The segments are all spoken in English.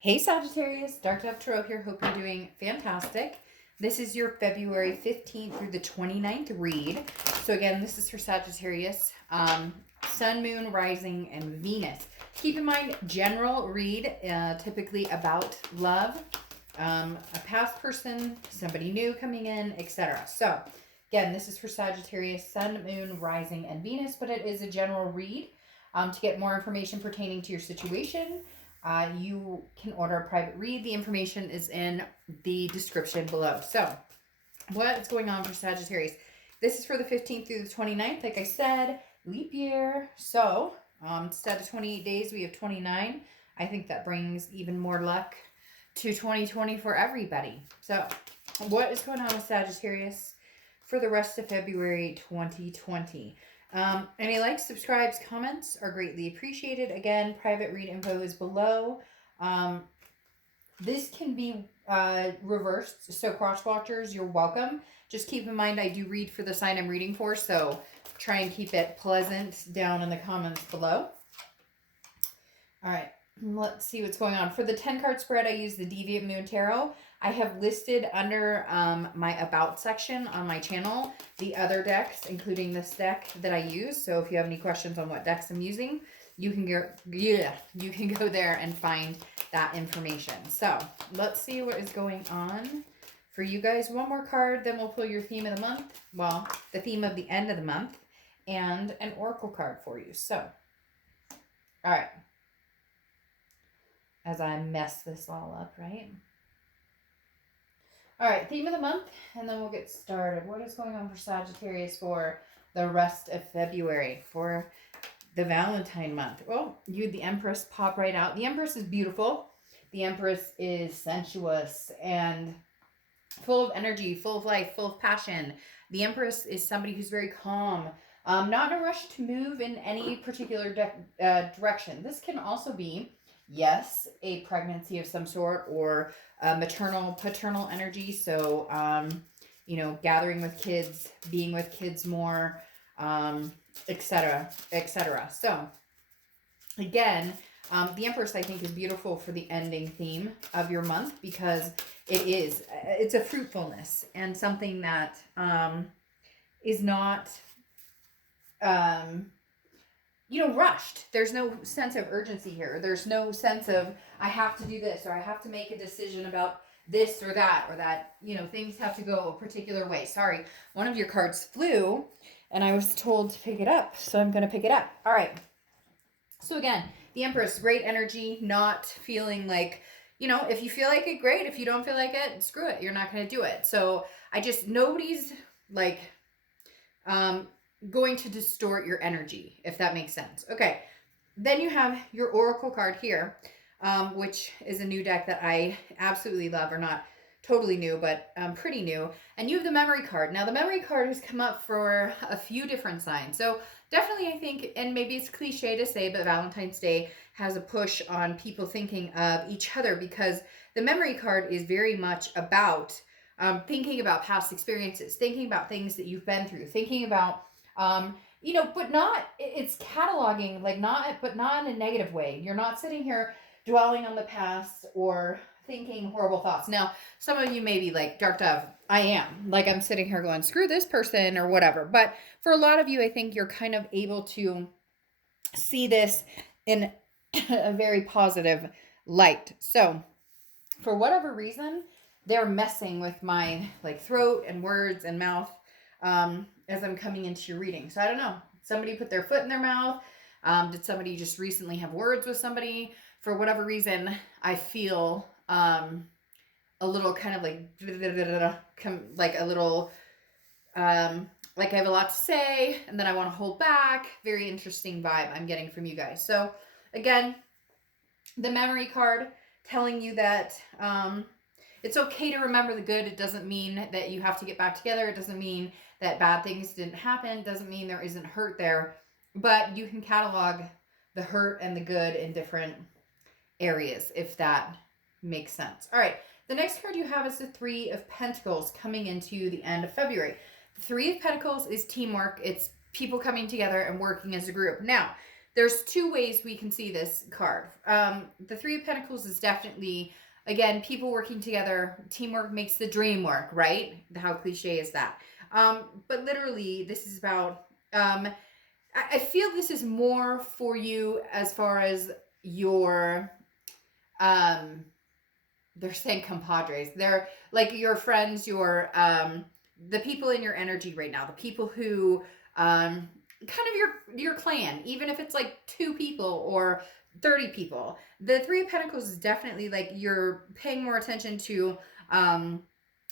Hey Sagittarius, Dark Dove Tarot here. Hope you're doing fantastic. This is your February 15th through the 29th read. So again, this is for Sagittarius, Sun, Moon, Rising, and Venus. Keep in mind, general read, typically about love, a past person, somebody new coming in, etc. So again, this is for Sagittarius, Sun, Moon, Rising, and Venus, but it is a general read. To get more information pertaining to your situation, you can order a private read. The information is in the description below. So, what is going on for Sagittarius? This is for the 15th through the 29th. Like I said, leap year. So, instead of 28 days, we have 29. I think that brings even more luck to 2020 for everybody. So, what is going on with Sagittarius for the rest of February 2020? Any likes, subscribes, comments are greatly appreciated. Again, private read info is below. This can be reversed, so cross watchers, you're welcome. Just keep in mind I do read for the sign I'm reading for, so try and keep it pleasant down in the comments below. All right, let's see what's going on. For the 10 card spread, I use the Deviant Moon Tarot. I have listed under my About section on my channel the other decks, including this deck that I use. So if you have any questions on what decks I'm using, you can go there and find that information. So let's see what is going on for you guys. One more card, then we'll pull your theme of the month. Well, the theme of the end of the month, and an oracle card for you. So, all right. As I mess this all up, right? All right, theme of the month, and then we'll get started. What is going on for Sagittarius for the rest of February, for the Valentine month? Well, you had the Empress pop right out. The Empress is beautiful. The Empress is sensuous and full of energy, full of life, full of passion. The Empress is somebody who's very calm, not in a rush to move in any particular direction. This can also be, yes, a pregnancy of some sort, or maternal, paternal energy. So, gathering with kids, being with kids more, etc., etc. So, again, the Empress, I think, is beautiful for the ending theme of your month, because it's a fruitfulness and something that is not rushed. There's no sense of urgency here. There's no sense of, I have to do this, or I have to make a decision about this or that, things have to go a particular way. Sorry, one of your cards flew, and I was told to pick it up, so I'm going to pick it up. All right. So again, the Empress, great energy, not feeling like, if you feel like it, great. If you don't feel like it, screw it. You're not going to do it. So nobody's like, going to distort your energy, if that makes sense. Okay, then you have your oracle card here, which is a new deck that I absolutely love, or not totally new, but pretty new. And you have the memory card. Now, the memory card has come up for a few different signs. So definitely, I think, and maybe it's cliche to say, but Valentine's Day has a push on people thinking of each other, because the memory card is very much about thinking about past experiences, thinking about things that you've been through, thinking about but not, it's cataloging, but not in a negative way. You're not sitting here dwelling on the past or thinking horrible thoughts. Now, some of you may be like, Dark Dove, I am. Like, I'm sitting here going, screw this person or whatever. But for a lot of you, I think you're kind of able to see this in a very positive light. So, for whatever reason, they're messing with my throat and words and mouth as I'm coming into your reading. So I don't know. Somebody put their foot in their mouth. Did somebody just recently have words with somebody? For whatever reason, I feel a little kind of like a little like I have a lot to say, and then I want to hold back. Very interesting vibe I'm getting from you guys. So again, the memory card telling you that it's okay to remember the good. It doesn't mean that you have to get back together. It doesn't mean that bad things didn't happen. It doesn't mean there isn't hurt there. But you can catalog the hurt and the good in different areas, if that makes sense. All right. The next card you have is the Three of Pentacles, coming into the end of February. The Three of Pentacles is teamwork. It's people coming together and working as a group. Now, there's two ways we can see this card. The Three of Pentacles is definitely, again, people working together. Teamwork makes the dream work, right? How cliche is that? But literally, this is about, I feel this is more for you as far as your, they're saying compadres. They're like your friends, your, the people in your energy right now, the people who, kind of your clan, even if it's like 2 people or 30 people. The Three of Pentacles is definitely like you're paying more attention to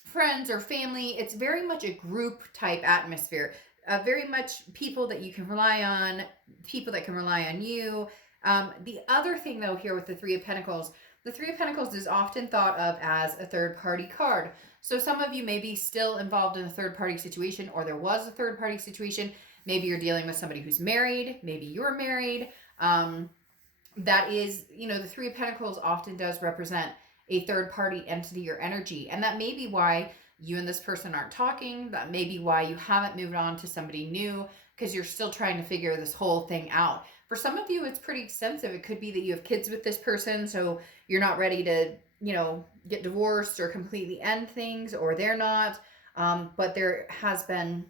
friends or family. It's very much a group type atmosphere. Very much people that you can rely on, people that can rely on you. The other thing though here with the Three of Pentacles, the Three of Pentacles is often thought of as a third party card. So some of you may be still involved in a third party situation, or there was a third party situation. Maybe you're dealing with somebody who's married. Maybe you're married. That is, the Three of Pentacles often does represent a third party entity or energy. And that may be why you and this person aren't talking. That may be why you haven't moved on to somebody new, because you're still trying to figure this whole thing out. For some of you, it's pretty extensive. It could be that you have kids with this person, so you're not ready to, get divorced or completely end things, or they're not. But there has been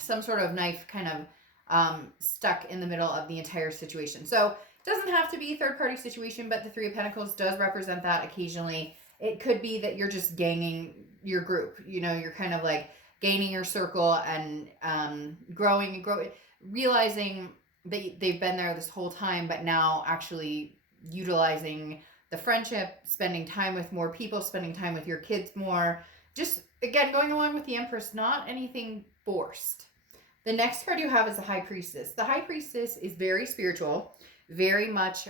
some sort of knife kind of stuck in the middle of the entire situation. So it doesn't have to be a third party situation, but the Three of Pentacles does represent that occasionally. It could be that you're just gaining your group. You're kind of like gaining your circle and growing, realizing that they've been there this whole time, but now actually utilizing the friendship, spending time with more people, spending time with your kids more. Just, again, going along with the Empress, not anything forced. The next card you have is the High Priestess. The High Priestess is very spiritual, very much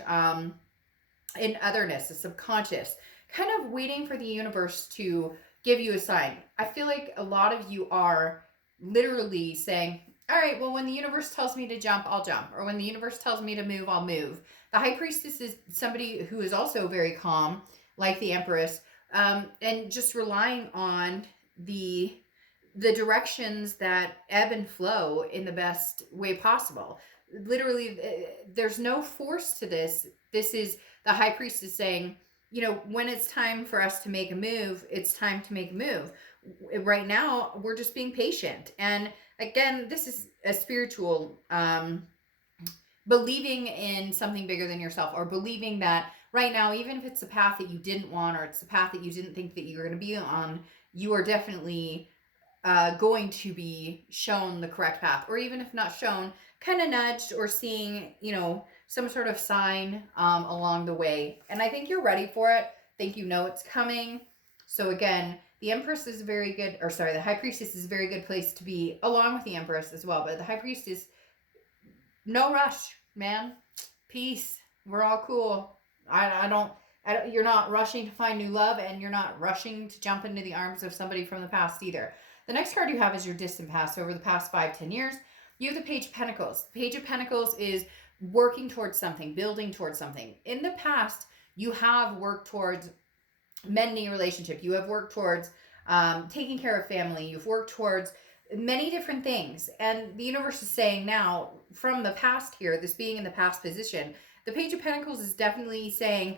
in otherness, the subconscious, kind of waiting for the universe to give you a sign. I feel like a lot of you are literally saying, all right, well, when the universe tells me to jump, I'll jump. Or when the universe tells me to move, I'll move. The High Priestess is somebody who is also very calm, like the Empress, and just relying on the directions that ebb and flow in the best way possible. Literally, there's no force to this. This is the High Priestess saying, when it's time for us to make a move, it's time to make a move. Right now, we're just being patient. And again, this is a spiritual believing in something bigger than yourself, or believing that right now, even if it's the path that you didn't want, or it's the path that you didn't think that you were going to be on, you are definitely going to be shown the correct path, or even if not shown, kind of nudged or seeing, some sort of sign along the way. And I think you're ready for it. I think it's coming. So again, the Empress is very good, the High Priestess is a very good place to be, along with the Empress as well. But the High Priestess, no rush, man. Peace. We're all cool. I don't, you're not rushing to find new love, and you're not rushing to jump into the arms of somebody from the past either. The next card you have is your distant past. So over the past 5-10 years, you have the Page of Pentacles. The Page of Pentacles is working towards something, building towards something. In the past, you have worked towards mending a relationship. You have worked towards taking care of family. You've worked towards many different things. And the universe is saying now, from the past here, this being in the past position, the Page of Pentacles is definitely saying,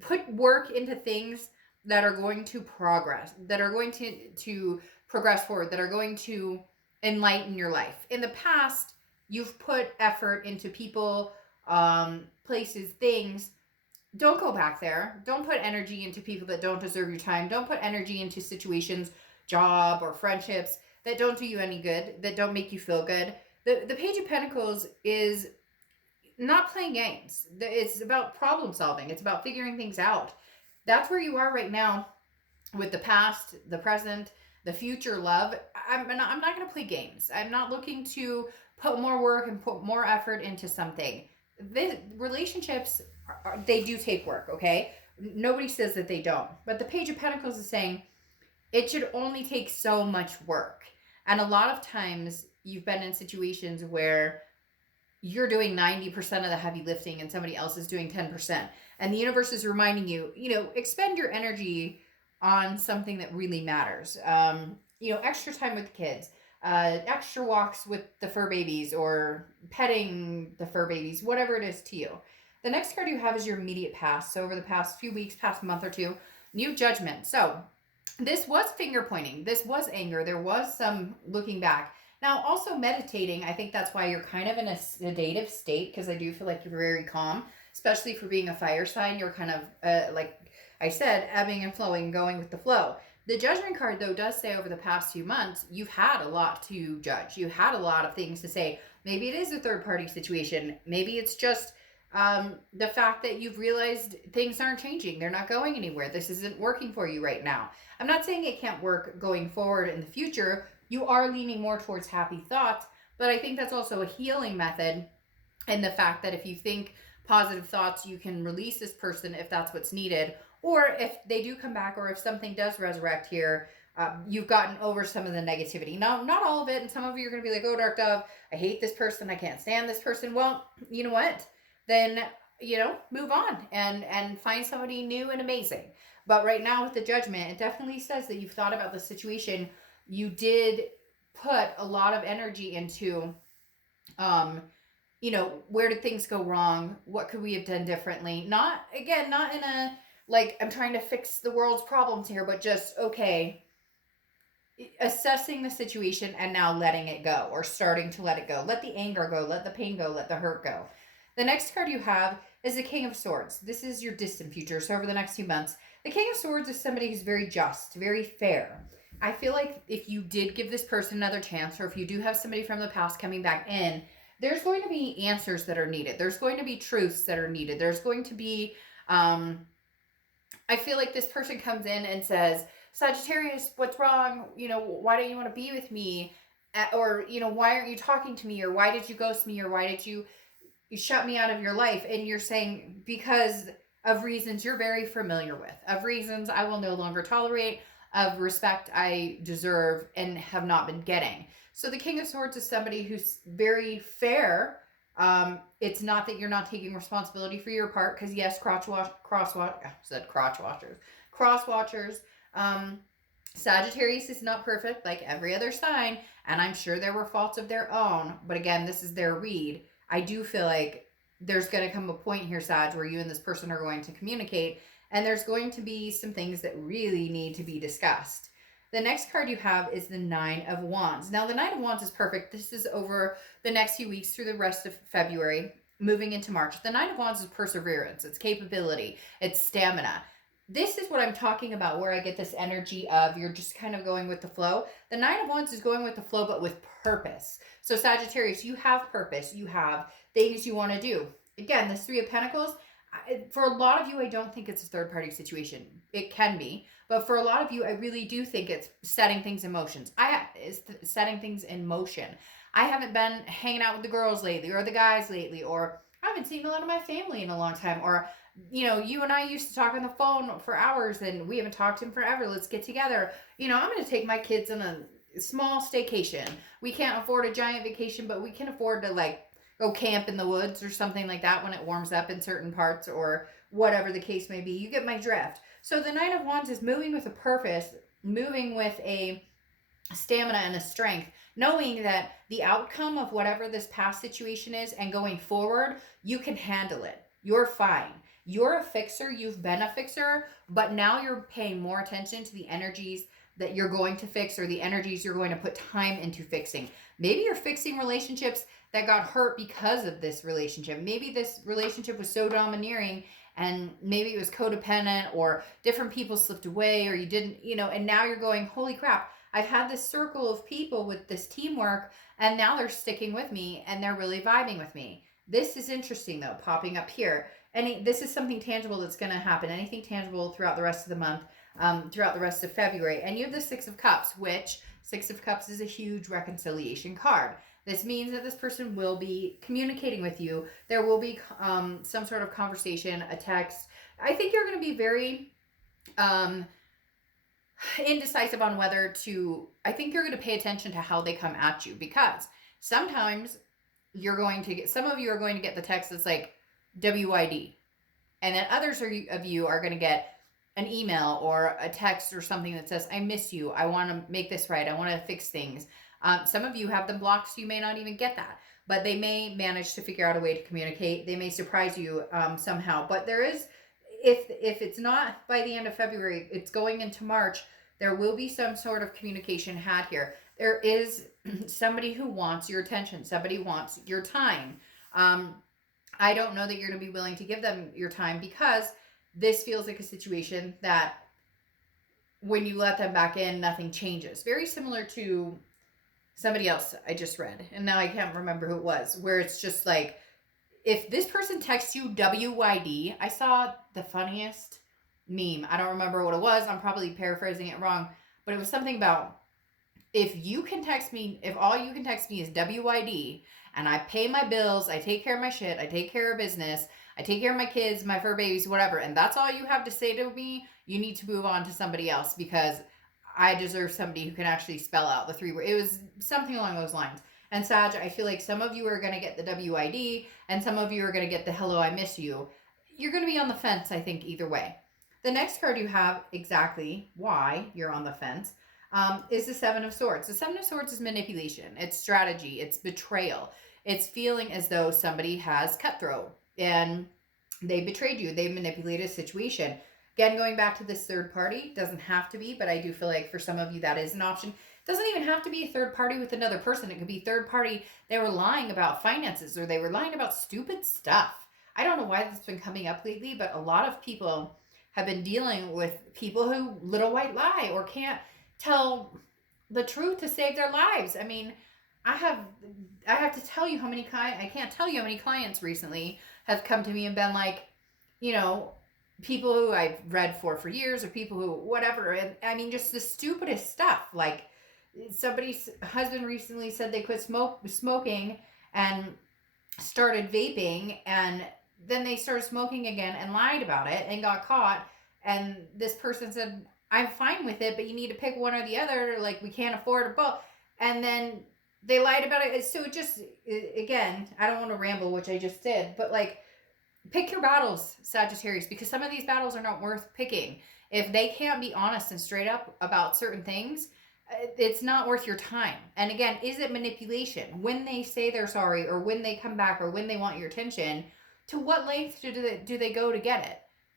put work into things that are going to progress, that are going to progress forward, that are going to enlighten your life. In the past, you've put effort into people, places, things. Don't go back there. Don't put energy into people that don't deserve your time. Don't put energy into situations, job or friendships that don't do you any good, that don't make you feel good. The Page of Pentacles is not playing games. It's about problem solving. It's about figuring things out. That's where you are right now with the past, the present, the future love. I'm not going to play games. I'm not looking to put more work and put more effort into something. The relationships, they do take work, okay? Nobody says that they don't. But the Page of Pentacles is saying it should only take so much work. And a lot of times you've been in situations where you're doing 90% of the heavy lifting and somebody else is doing 10%. And the universe is reminding you, expend your energy on something that really matters. Extra time with the kids, extra walks with the fur babies or petting the fur babies, whatever it is to you. The next card you have is your immediate past. So over the past few weeks, past month or two, new judgment. So this was finger pointing. This was anger. There was some looking back. Now, also meditating, I think that's why you're kind of in a sedative state, because I do feel like you're very calm, especially for being a fire sign. You're kind of, like I said, ebbing and flowing, going with the flow. The judgment card, though, does say over the past few months, you've had a lot to judge. You had a lot of things to say. Maybe it is a third party situation. Maybe it's just the fact that you've realized things aren't changing. They're not going anywhere. This isn't working for you right now. I'm not saying it can't work going forward in the future. You are leaning more towards happy thoughts, but I think that's also a healing method. And the fact that if you think positive thoughts, you can release this person if that's what's needed. Or if they do come back, or if something does resurrect here, you've gotten over some of the negativity. Now, not all of it. And some of you are going to be like, oh, Dark Dove, I hate this person. I can't stand this person. Well, you know what? Then, move on and find somebody new and amazing. But right now with the judgment, it definitely says that you've thought about the situation. You did put a lot of energy into, where did things go wrong? What could we have done differently? Not in a, like, I'm trying to fix the world's problems here, but just, okay, assessing the situation and now letting it go, or starting to let it go. Let the anger go, let the pain go, let the hurt go. The next card you have is the King of Swords. This is your distant future. So over the next few months, the King of Swords is somebody who's very just, very fair. I feel like if you did give this person another chance, or if you do have somebody from the past coming back in, there's going to be answers that are needed. There's going to be truths that are needed. There's going to be, I feel like this person comes in and says, Sagittarius, what's wrong? Why don't you want to be with me? Or, why aren't you talking to me? Or why did you ghost me? Or why did you shut me out of your life? And you're saying, because of reasons you're very familiar with, of reasons I will no longer tolerate, of respect I deserve and have not been getting. So the King of Swords is somebody who's very fair. It's not that you're not taking responsibility for your part, because yes, cross watchers. Sagittarius is not perfect like every other sign, and I'm sure there were faults of their own, but again, this is their read. I do feel like there's going to come a point here, Sag, where you and this person are going to communicate, and there's going to be some things that really need to be discussed. The next card you have is the Nine of Wands. Now, the Nine of Wands is perfect. This is over the next few weeks through the rest of February, moving into March. The Nine of Wands is perseverance. It's capability. It's stamina. This is what I'm talking about, where I get this energy of you're just kind of going with the flow. The Nine of Wands is going with the flow, but with purpose. So Sagittarius, you have purpose. You have things you want to do. Again, this Three of Pentacles, for a lot of you, I don't think it's a third-party situation. It can be. But for a lot of you, I really do think it's setting things in motion. Setting things in motion. I haven't been hanging out with the girls lately, or the guys lately, or I haven't seen a lot of my family in a long time, or you and I used to talk on the phone for hours and we haven't talked in forever. Let's get together. I'm going to take my kids on a small staycation. We can't afford a giant vacation, but we can afford to go camp in the woods or something like that when it warms up in certain parts, or whatever the case may be. You get my drift. So the Nine of Wands is moving with a purpose, moving with a stamina and a strength, knowing that the outcome of whatever this past situation is and going forward, you can handle it. You're fine. You're a fixer. You've been a fixer, but now you're paying more attention to the energies that you're going to fix, or the energies you're going to put time into fixing. Maybe you're fixing relationships that got hurt because of this relationship. Maybe this relationship was so domineering, and maybe it was codependent, or different people slipped away, or you didn't, and now you're going, holy crap, I've had this circle of people with this teamwork, and now they're sticking with me and they're really vibing with me. This is interesting though, popping up here. And this is something tangible that's going to happen. Anything tangible throughout the rest of the month, throughout the rest of February. And you have the Six of Cups, which Six of Cups is a huge reconciliation card. This means that this person will be communicating with you. There will be some sort of conversation, a text. I think you're going to be very indecisive on whether to, I think you're going to pay attention to how they come at you, because sometimes some of you are going to get the text that's like, WID. And then others of you are going to get an email or a text or something that says, I miss you. I want to make this right. I want to fix things. Some of you have them blocked, so you may not even get that. But they may manage to figure out a way to communicate. They may surprise you somehow. But there is, if it's not by the end of February, it's going into March, there will be some sort of communication had here. There is somebody who wants your attention. Somebody wants your time. I don't know that you're going to be willing to give them your time, because this feels like a situation that when you let them back in, nothing changes. Very similar to somebody else I just read, and now I can't remember who it was, where it's just like, if this person texts you WYD, I saw the funniest meme. I don't remember what it was. I'm probably paraphrasing it wrong, but it was something about, if you can text me, if all you can text me is WYD, and I pay my bills, I take care of my shit, I take care of business, I take care of my kids, my fur babies, whatever, and that's all you have to say to me, you need to move on to somebody else, because I deserve somebody who can actually spell out the 3 words. It was something along those lines. And Sag, I feel like some of you are going to get the WID, and some of you are going to get the hello, I miss you. You're going to be on the fence, I think, either way. The next card you have, exactly why you're on the fence, is the Seven of Swords. The Seven of Swords is manipulation. It's strategy. It's betrayal. It's feeling as though somebody has cutthroat and they betrayed you. They manipulated a situation. Again, going back to this third party, doesn't have to be, but I do feel like for some of you that is an option. It doesn't even have to be a third party with another person. It could be third party. They were lying about finances, or they were lying about stupid stuff. I don't know why this has been coming up lately, but a lot of people have been dealing with people who little white lie or can't tell the truth to save their lives. I mean, I have to tell you how many I can't tell you how many clients recently have come to me and been like, you know, people who I've read for years, or people who whatever, and I mean, just the stupidest stuff. Like, somebody's husband recently said they quit smoking and started vaping, and then they started smoking again and lied about it and got caught, and this person said, I'm fine with it, but you need to pick one or the other, like, we can't afford a both. And then they lied about it. So it just, again, I don't want to ramble, which I just did, but like, pick your battles, Sagittarius, because some of these battles are not worth picking. If they can't be honest and straight up about certain things, it's not worth your time. And again, is it manipulation? When they say they're sorry, or when they come back, or when they want your attention, to what length do they go to get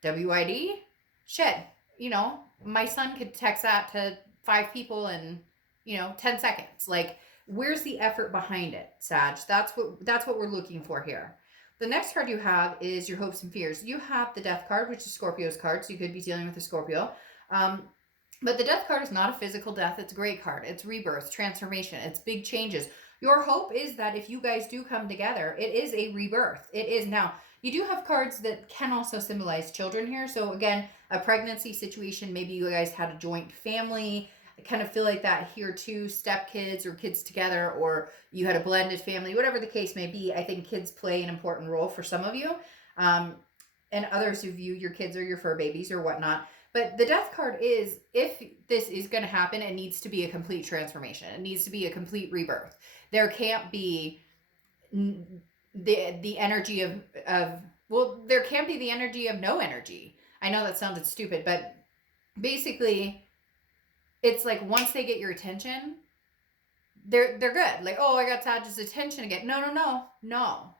it? WID? Shit. You know, my son could text that to 5 people in, 10 seconds. Like, where's the effort behind it, Sag? That's what we're looking for here. The next card you have is your hopes and fears. You have the Death card, which is Scorpio's card, so you could be dealing with a Scorpio. But the Death card is not a physical death. It's a great card. It's rebirth, transformation. It's big changes. Your hope is that if you guys do come together, it is a rebirth. It is. Now, you do have cards that can also symbolize children here. So again, a pregnancy situation, maybe you guys had a joint family. I kind of feel like that here too, step kids or kids together, or you had a blended family, whatever the case may be. I think kids play an important role for some of you, and others who view your kids or your fur babies or whatnot. But the Death card is, if this is going to happen, it needs to be a complete transformation. It needs to be a complete rebirth. There can't be the energy of there can't be the energy of no energy. I know that sounded stupid, but basically, it's like once they get your attention, they're good. Like, oh, I got Saj's attention again. No.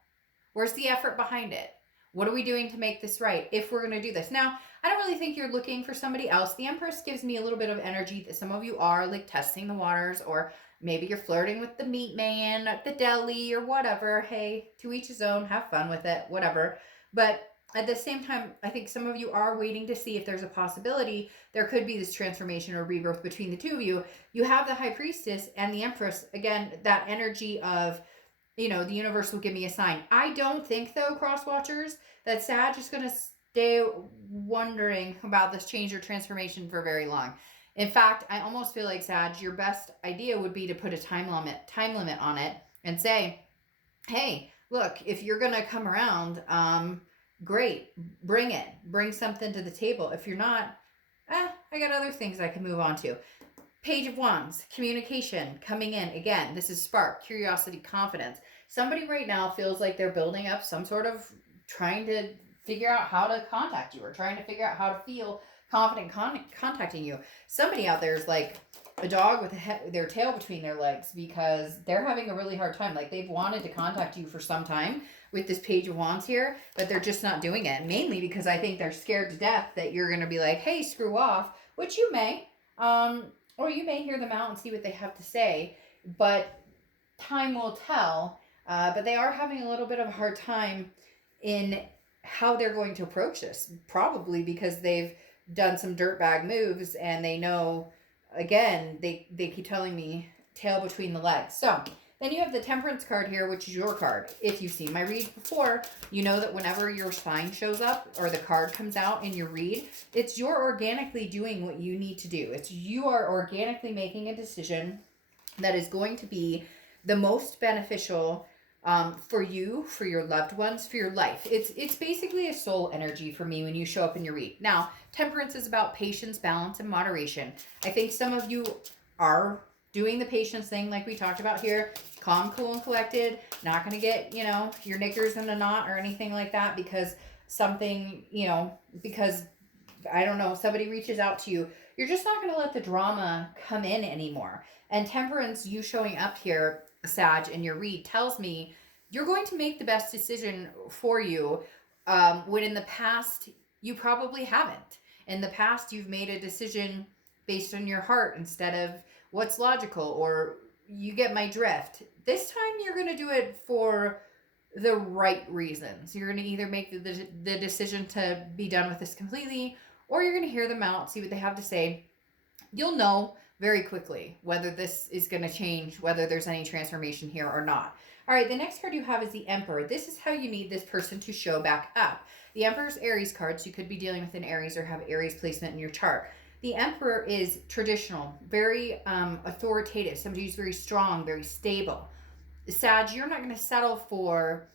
Where's the effort behind it? What are we doing to make this right if we're going to do this? Now, I don't really think you're looking for somebody else. The Empress gives me a little bit of energy that some of you are like testing the waters, or maybe you're flirting with the meat man at the deli or whatever. Hey, to each his own, have fun with it, whatever. But at the same time, I think some of you are waiting to see if there's a possibility there could be this transformation or rebirth between the two of you. You have the High Priestess and the Empress. Again, that energy of, the universe will give me a sign. I don't think, though, cross watchers, that Sag is going to stay wondering about this change or transformation for very long. In fact, I almost feel like, Sag, your best idea would be to put a time limit on it and say, hey, look, if you're going to come around, great, bring it. Bring something to the table. If you're not, I got other things I can move on to. Page of Wands, communication, coming in. Again, this is spark, curiosity, confidence. Somebody right now feels like they're building up some sort of trying to figure out how to contact you, or trying to figure out how to feel confident contacting you. Somebody out there is like, a dog with their tail between their legs because they're having a really hard time. Like, they've wanted to contact you for some time with this Page of Wands here, but they're just not doing it. Mainly because I think they're scared to death that you're going to be like, hey, screw off, which you may. Or you may hear them out and see what they have to say, but time will tell. But they are having a little bit of a hard time in how they're going to approach this. Probably because they've done some dirtbag moves and they know, again, they keep telling me tail between the legs. So then you have the Temperance card here, which is your card. If you've seen my read before, you know that whenever your sign shows up or the card comes out in your read, it's you're organically doing what you need to do. It's you are organically making a decision that is going to be the most beneficial for you, for your loved ones, for your life. It's basically a soul energy for me when you show up in your read. Now, Temperance is about patience, balance, and moderation. I think some of you are doing the patience thing like we talked about here. Calm, cool, and collected. Not going to get, your knickers in a knot or anything like that because something, because, I don't know, somebody reaches out to you. You're just not going to let the drama come in anymore. And Temperance, you showing up here, Sag, in your read tells me you're going to make the best decision for you when in the past you probably haven't. In the past, you've made a decision based on your heart instead of what's logical, or you get my drift. This time you're going to do it for the right reasons. You're going to either make the decision to be done with this completely, or you're going to hear them out, see what they have to say. You'll know very quickly whether this is going to change, whether there's any transformation here or not. All right, the next card you have is the Emperor. This is how you need this person to show back up. The Emperor's Aries card, so you could be dealing with an Aries or have Aries placement in your chart. The Emperor is traditional, very authoritative, somebody who's very strong, very stable. Sag, you're not going to settle for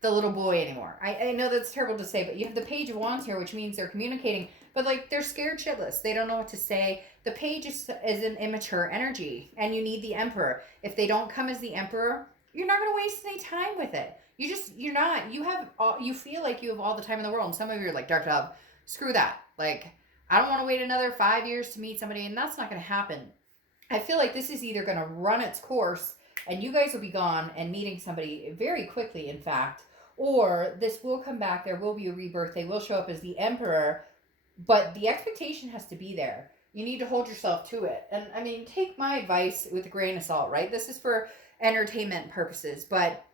the little boy anymore. I know that's terrible to say, but you have the Page of Wands here, which means they're communicating, but like they're scared shitless. They don't know what to say. The Page is an immature energy, and you need the Emperor. If they don't come as the Emperor, you're not going to waste any time with it. You're not. You feel like you have all the time in the world. And some of you are like, Dark Dove, screw that. Like, I don't want to wait another 5 years to meet somebody, and that's not going to happen. I feel like this is either going to run its course and you guys will be gone and meeting somebody very quickly, in fact, or this will come back. There will be a rebirth. They will show up as the Emperor, but the expectation has to be there. You need to hold yourself to it. And I mean, take my advice with a grain of salt, right? This is for entertainment purposes, but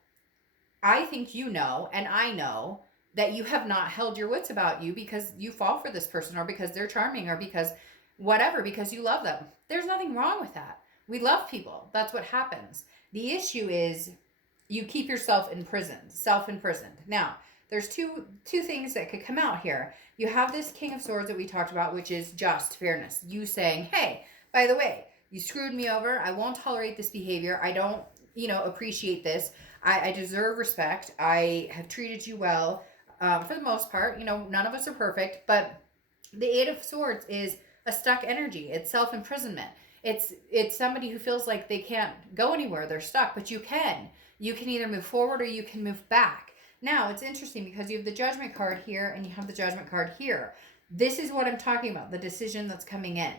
I think you know, and I know, that you have not held your wits about you because you fall for this person or because they're charming or because whatever, because you love them. There's nothing wrong with that. We love people. That's what happens. The issue is you keep yourself imprisoned, self-imprisoned. Now, there's two things that could come out here. You have this King of Swords that we talked about, which is just fairness. You saying, hey, by the way, you screwed me over. I won't tolerate this behavior. I don't, appreciate this. I deserve respect. I have treated you well. For the most part, none of us are perfect, but the Eight of Swords is a stuck energy. It's self-imprisonment. It's somebody who feels like they can't go anywhere. They're stuck, but you can. You can either move forward or you can move back. Now, it's interesting because you have the Judgment card here and you have the Judgment card here. This is what I'm talking about, the decision that's coming in.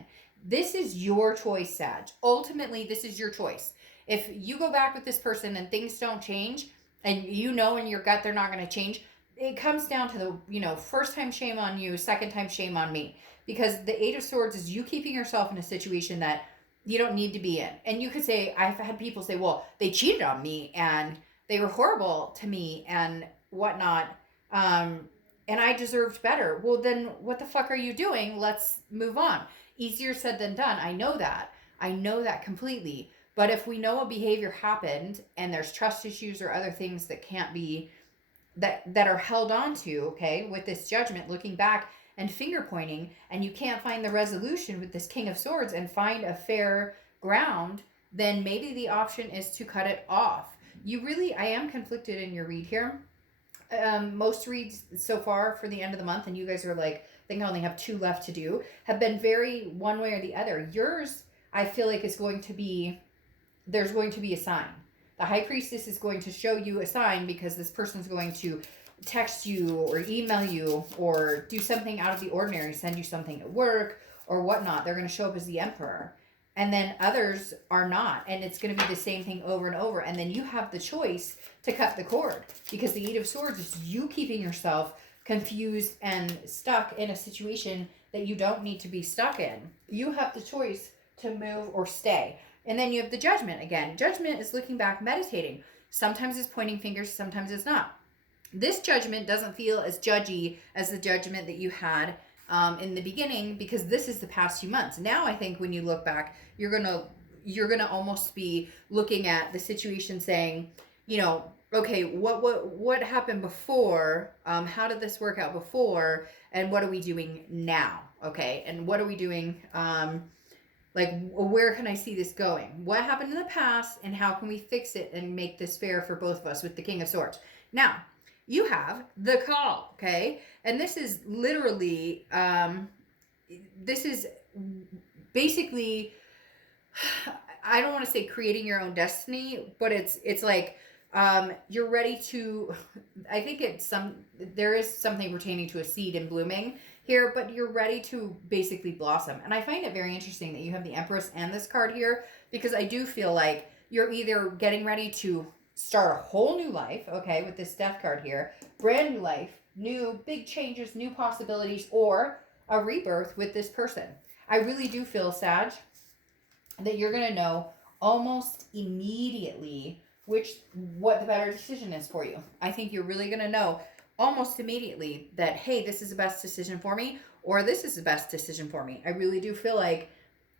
This is your choice, Sag. Ultimately, this is your choice. If you go back with this person and things don't change, and you know in your gut they're not going to change, it comes down to the, first time shame on you, second time shame on me. Because the Eight of Swords is you keeping yourself in a situation that you don't need to be in. And you could say, I've had people say, well, they cheated on me and they were horrible to me and whatnot. And I deserved better. Well, then what the fuck are you doing? Let's move on. Easier said than done. I know that. I know that completely. But if we know a behavior happened and there's trust issues or other things that can't be, that are held on to, okay, with this Judgment, looking back and finger pointing, and you can't find the resolution with this King of Swords and find a fair ground, then maybe the option is to cut it off. I am conflicted in your read here. Most reads so far for the end of the month, and you guys are like, I think I only have 2 left to do, have been very one way or the other. Yours, I feel like there's going to be a sign. The High Priestess is going to show you a sign because this person's going to text you or email you or do something out of the ordinary, send you something at work or whatnot. They're going to show up as the Emperor. and then others are not, and it's going to be the same thing over and over, and then you have the choice to cut the cord, because the Eight of Swords is you keeping yourself confused and stuck in a situation that you don't need to be stuck in. You have the choice to move or stay. And then you have the Judgment. Again, Judgment is looking back, meditating. Sometimes it's pointing fingers, sometimes it's not. This Judgment doesn't feel as judgy as the Judgment that you had in the beginning, because this is the past few months. Now I think when you look back, you're gonna almost be looking at the situation saying, you know, okay, what happened before? How did this work out before? And what are we doing now? Okay, and what are we doing? Like, where can I see this going? What happened in the past, and how can we fix it and make this fair for both of us with the King of Swords? Now, you have the Call, okay? And this is literally, this is basically, I don't want to say creating your own destiny, but it's like, you're ready to, I think there is something pertaining to a seed in blooming here, but you're ready to basically blossom. And I find it very interesting that you have the Empress and this card here, because I do feel like you're either getting ready to start a whole new life, okay, with this Death card here, brand new life, new big changes, new possibilities, or a rebirth with this person. I really do feel, Sag, that you're going to know almost immediately what the better decision is for you. I think you're really going to know almost immediately that, hey, this is the best decision for me, or this is the best decision for me. I really do feel like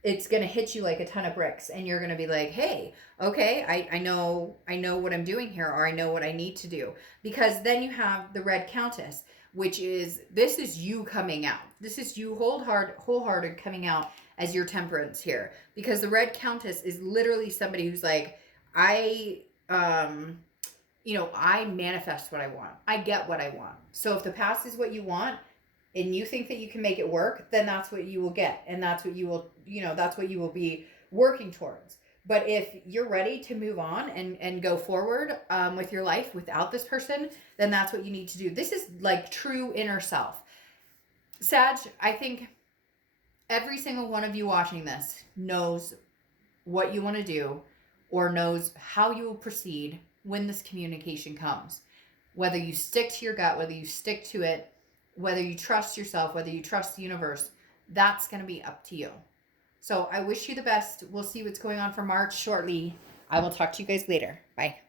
it's going to hit you like a ton of bricks, and you're going to be like, hey, okay, I know what I'm doing here, or I know what I need to do. Because then you have the Red Countess, which is, this is you coming out. This is you wholehearted coming out as your Temperance here. Because the Red Countess is literally somebody who's like, I manifest what I want. I get what I want. So if the past is what you want, and you think that you can make it work, then that's what you will get. And that's what you will, that's what you will be working towards. But if you're ready to move on and go forward with your life without this person, then that's what you need to do. This is like true inner self. Sag, I think every single one of you watching this knows what you want to do, or knows how you will proceed when this communication comes. Whether you stick to your gut, whether you stick to it, whether you trust yourself, whether you trust the universe, that's going to be up to you. So I wish you the best. We'll see what's going on for March shortly. I will talk to you guys later. Bye.